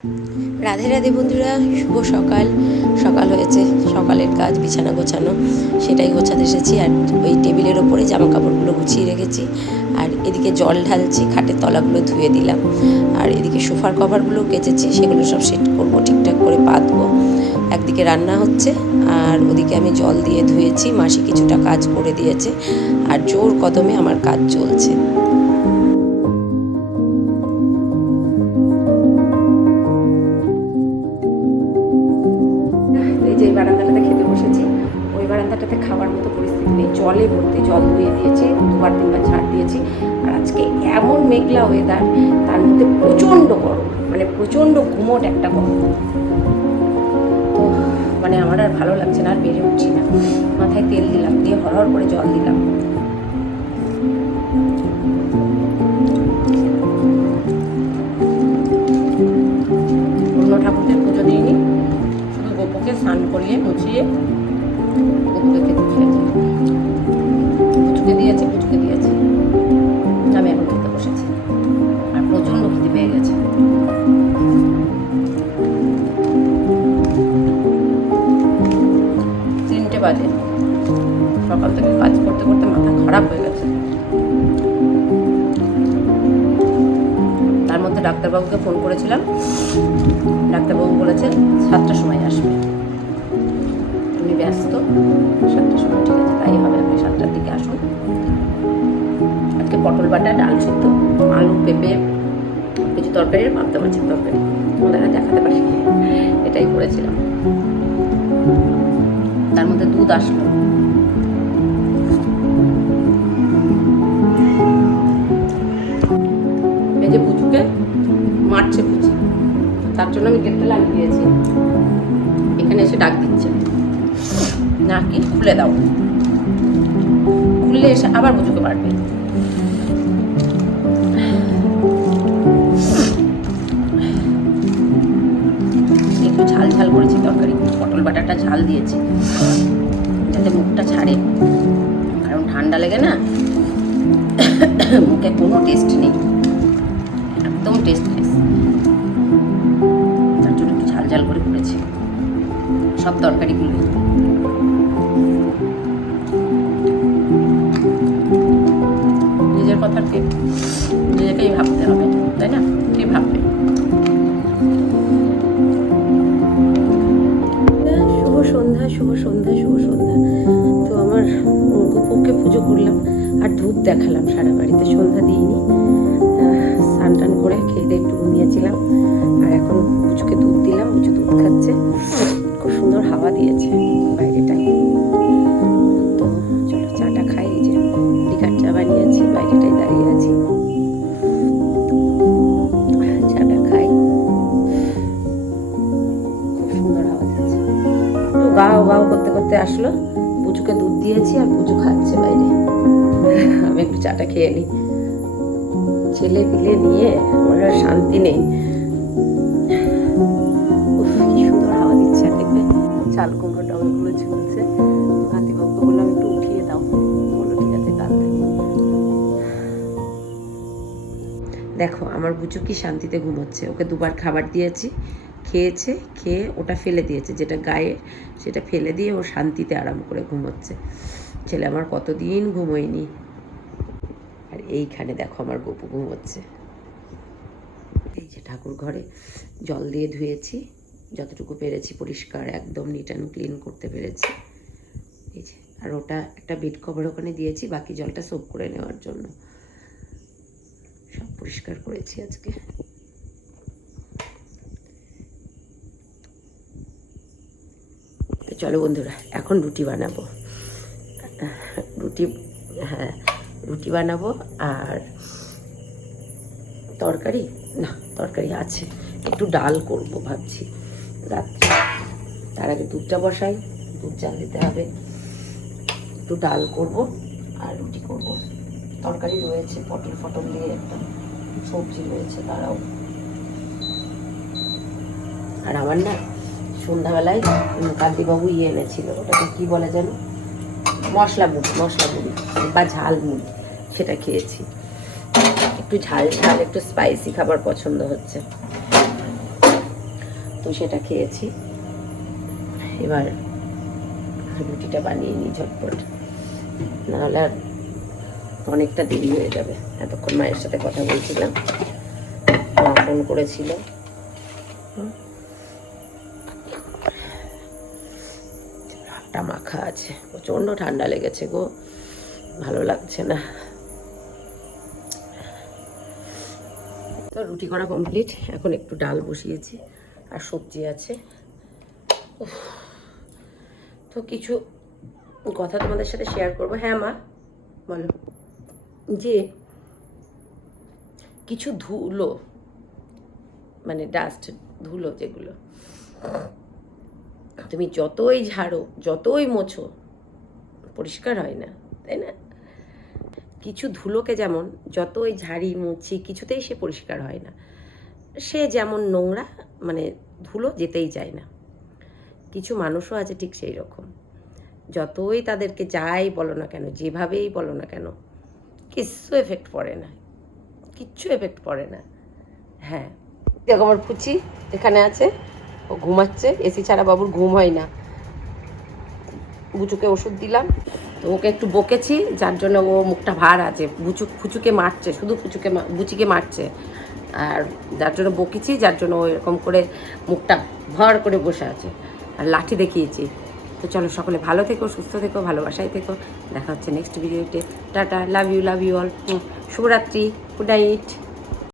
রাধে রাধে বন্ধুরা, শুভ সকাল। সকাল হয়েছে, সকালের কাজ বিছানা গোছানো, সেটাই গোছাতে এসেছি। আর ওই টেবিলের ওপরে জামা কাপড়গুলো গুছিয়ে রেখেছি, আর এদিকে জল ঢালছি, খাটের তলাগুলো ধুয়ে দিলাম, আর এদিকে সোফার কভারগুলো কেচেছি, সেগুলো সব সেট করবো, ঠিকঠাক করে পাতবো। একদিকে রান্না হচ্ছে আর ওদিকে আমি জল দিয়ে ধুয়েছি, মাসি কিছুটা কাজ করে দিয়েছে, আর জোর কদমে আমার কাজ চলছে। যে বারান্দাটাতে খেতে বসেছি, ওই বারান্দাটাতে খাওয়ার মতো পরিস্থিতি নেই, জলে ভর্তি। জল ধুয়ে দিয়েছি, দুবার তিনবার ঝাড় দিয়েছি। আর আজকে এমন মেঘলা ওয়েদার, তার মধ্যে প্রচণ্ড গরম, মানে প্রচণ্ড গুমোট একটা গরম। তো মানে আমার আর ভালো লাগছে না, আর বেড়ে উঠছি না। মাথায় তেল দিলাম, দিয়ে হরহর করে জল দিলাম। অন্য ঠাকুরদের পুজো দিইনি, শুধু গোপুকে স্নান করিয়ে মুছিয়ে গোপুকে খেতে দিয়েছি, পুচুকে দিয়েছি, আমি এখন খেতে বসেছি। আর প্রচণ্ড খিদে পেয়ে গেছে। তিনটে বাজে, সকাল থেকে কাজ করতে করতে মাথা খারাপ হয়ে গেছে। তার মধ্যে ডাক্তারবাবুকে ফোন করেছিলাম, ডাক্তারবাবু বলেছে 7টার সময় আসবে। উনি ব্যস্ত, 7টার সময়, ঠিক আছে তাই হবে, আপনি 7টার দিকে আসুন। আজকে পটল বাটা, ডাল সিদ্ধ, আলু পেঁপে কিছু তরকারি, পাবদা মাছের তরকারি, ওনারা দেখাতে পারি, এটাই করেছিলাম। তার মধ্যে দুধ আসলো, এই যে পুচুকে মারছে পুচি, তার জন্য আমি গেটটা লাগিয়ে দিয়েছি। এখানে এসে ডাক দিচ্ছে, না কি খুলে দাও, খুললে এসে আবার পুচুকে মারবে। একটু ঝাল ঝাল করেছি তরকারি, পটল বাটাটা ঝাল দিয়েছি যাতে মুখটা ছাড়ে, কারণ ঠান্ডা লেগে না মুখে কোনো টেস্ট নেই, একদম টেস্টলেস। তার জন্য একটু ঝাল ঝাল করে করেছি সব তরকারিগুলো। নিজের কথা নিজেকেই ভাবতে হবে, তাই না? কে ভাববে? শুভ সন্ধ্যা, শুভ সন্ধ্যা, শুভ সন্ধ্যা। তো আমার গোপুকে পুজো করলাম আর ধূপ দেখালাম সারা বাড়িতে, সন্ধ্যা দিইনি। স্নান টান করে খেয়ে দিয়ে একটু ঘুমিয়েছিলাম, আর এখন পুচুকে দুধ দিলাম, পুচু দুধ খাচ্ছে। খুব সুন্দর হাওয়া দিয়েছে বাইরেটায়। তো চলো চাটা খাই, এই যে লিকার চা বানিয়েছি, বাইরেটাই দাঁড়িয়ে আছি, চাটা খাই। খুব সুন্দর হাওয়া দিচ্ছে। গাও গাও করতে করতে আসলো, পুচুকে দুধ দিয়েছি আর পুচু খাচ্ছে বাইরে। আমি একটু চাটা খেয়ে নিই, ছেলে পিলে নিয়ে আমার আর শান্তি নেই। কি সুন্দর হাওয়া দিচ্ছে, আর দেখবে চাল কুমড়ো ডগাগুলো ঝুলছে। হাতিবাবুকে বললাম একটু উঠিয়ে দাও, বললো ঠিক আছে কাল থেকে। দেখো আমার বুচু কি শান্তিতে ঘুমোচ্ছে, ওকে দুবার খাবার দিয়েছি, খেয়েছে, খেয়ে ওটা ফেলে দিয়েছে, যেটা গায়ে সেটা ফেলে দিয়ে ও শান্তিতে আরাম করে ঘুমোচ্ছে। ছেলে আমার কতদিন ঘুমোয়নি। আর এইখানে দেখো আমার গপু ঘুমোচ্ছে। এই যে ঠাকুর ঘরে জল দিয়ে ধুয়েছি, যতটুকু পেরেছি পরিষ্কার, একদম নিট অ্যান্ড ক্লিন করতে পেরেছি। এই যে, আর ওটা একটা বেড কভার ওখানে দিয়েছি বাকি জলটা সোপ করে নেওয়ার জন্য। সব পরিষ্কার করেছি আজকে। চলো বন্ধুরা, এখন রুটি বানাবো। রুটি বানাবো। আর তরকারি আছে, একটু ডাল করব ভাবছি রাত্রে। তার আগে দুধটা বসাই, দুধ চাল দিতে হবে, একটু ডাল করব আর রুটি করব। তরকারি রয়েছে, পটল দিয়ে একটা সবজি রয়েছে, তারাও। আর আমার না সন্ধ্যাবেলায় কান্তিবাবু এনেছিল, ওটাকে কি বলে যেন, মশলা মুড়ি বা ঝাল মুড়ি, সেটা খেয়েছি। একটু ঝাল ঝাল, একটু স্পাইসি খাবার পছন্দ হচ্ছে। তো সেটা খেয়েছি। এবার রুটিটা বানিয়ে নিই ঝটপট, নাহলে আর অনেকটা দেরি হয়ে যাবে। এতক্ষণ মায়ের সাথে কথা বলছিলাম, মা ফোন করেছিল। হাতটা মাখা আছে, প্রচণ্ড ঠান্ডা লেগেছে গো, ভালো লাগছে না। তো রুটি করা কমপ্লিট, এখন একটু ডাল বসিয়েছি আর সবজি আছে। তো কিছু কথা তোমাদের সাথে শেয়ার করবো। হ্যাঁ মা বলো। যে কিছু ধুলো, মানে ডাস্ট, ধুলো যেগুলো তুমি যতই ঝাড়ো যতই মোছো পরিষ্কার হয় না, তাই না? কিছু ধুলোকে যেমন যতই ঝাড়ি মুছি কিছুতেই সে পরিষ্কার হয় না, সে যেমন নোংরা, মানে ধুলো যেতেই চায় না। কিছু মানুষও আছে ঠিক সেই রকম, যতই তাদেরকে যাই বলো না কেন, যেভাবেই বলো না কেন, কিচ্ছু এফেক্ট পড়ে না, কিচ্ছু এফেক্ট পড়ে না। হ্যাঁ, দেখো আমার ফুচি এখানে আছে, ও ঘুমাচ্ছে, এসি ছাড়া বাবুর ঘুম হয় না। বুচুকে ওষুধ দিলাম, তো ওকে একটু বকেছি, যার জন্য ও মুখটা ভার আছে, ফুচুকে মারছে, শুধু বুচিকে মারছে, আর যার জন্য বকেছি, যার জন্য ও এরকম করে মুখটা ভর করে বসে আছে, আর লাঠি দেখিয়েছি। তো চলো, সকলে ভালো থেকো, সুস্থ থেকো, ভালোবাসায় থেকো। দেখা হচ্ছে নেক্সট ভিডিওতে। Tata, love you all. শুভরাত্রি, গুড নাইট।